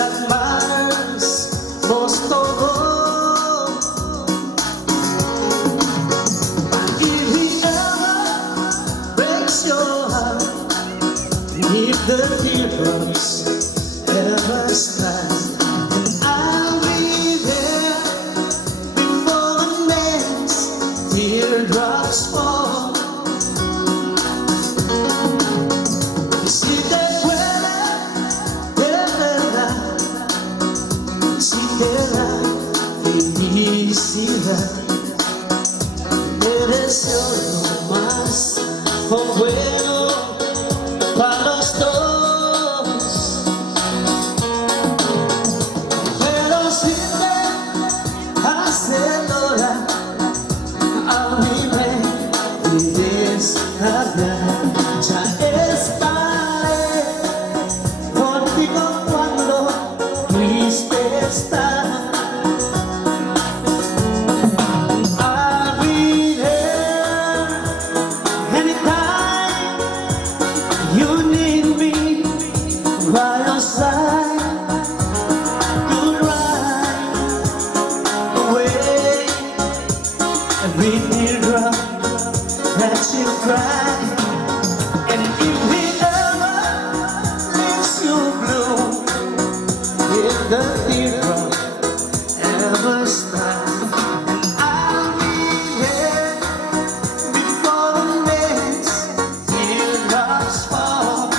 that matters most of all. If he ever breaks your heart, if the teardrops ever start, then I'll be there before the next teardrops fall. Si te la felicidad, eres lo más bueno para los dos. Pero si te hace llorar, a mí me pides hablar. Ya estaré contigo cuando triste estás. You need me by your side to ride away every teardrop that you cry. And if he ever leaves you blue, if the teardrop ever stops, I'll be here before the next teardrops fall.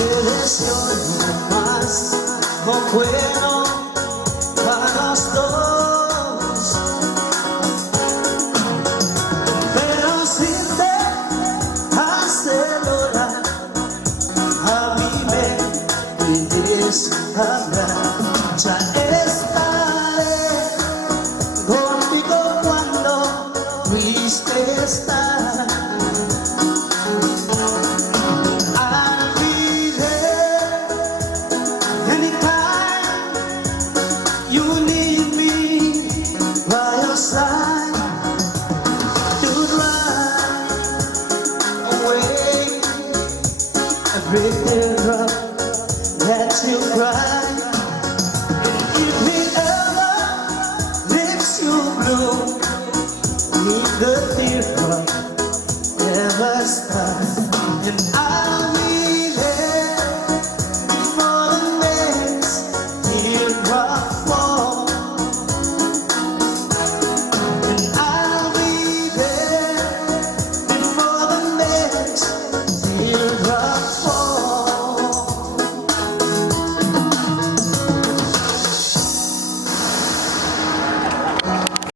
Eres lo más bueno para los dos. Pero si te hace llorar, a mí me pides hablar. Ya estaré contigo cuando triste estás. Every teardrop that you cry.